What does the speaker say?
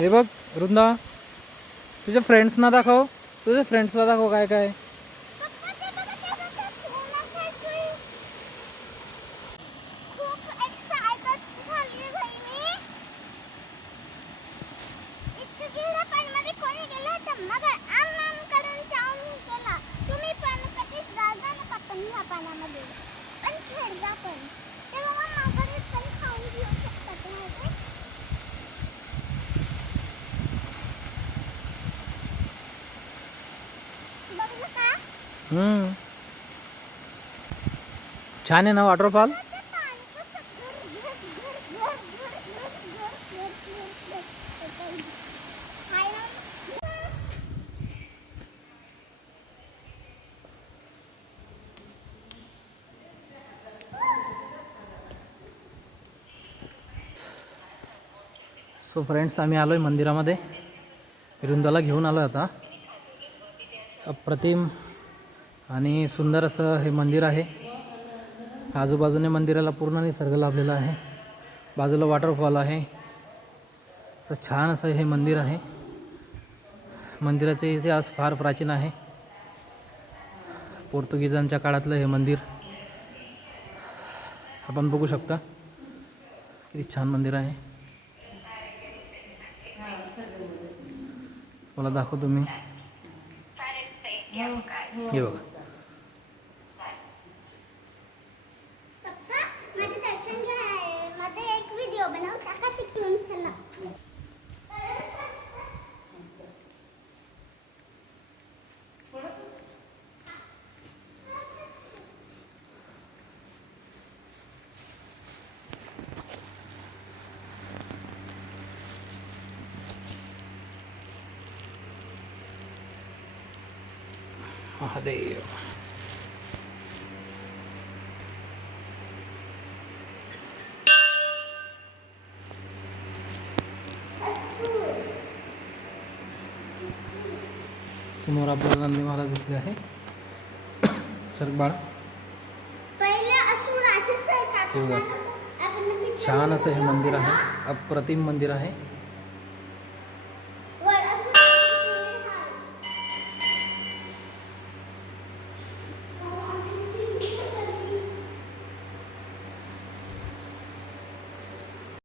हे बघ वृंदा, तुझ्या फ्रेंड्सना दाखव, तुझ्या फ्रेंड्सला दाखव काय काय. छान आहे ना वॉटरफॉल. सो फ्रेंड्स, आम्ही आलो आहे मंदिरामध्ये. वृंदाला घेऊन आलो आता. अप्रतिम आणि सुंदर असं हे मंदिर आहे. आजूबाजूने मंदिराला पूर्ण निसर्ग लाभलेला आहे. बाजूला वॉटरफॉल आहे. असं छान असं हे मंदिर आहे. मंदिराचे इतिहास फार प्राचीन आहे. पोर्तुगीजांच्या काळातलं हे मंदिर आपण बघू शकता. किती छान मंदिर आहे. मला दाखवतो मी. हे बघा. महादेव. समोर आपल्याला नंदी महाराज दिसले आहे. सर बाळ, छान असं हे मंदिर आहे. अप्रतिम मंदिर आहे.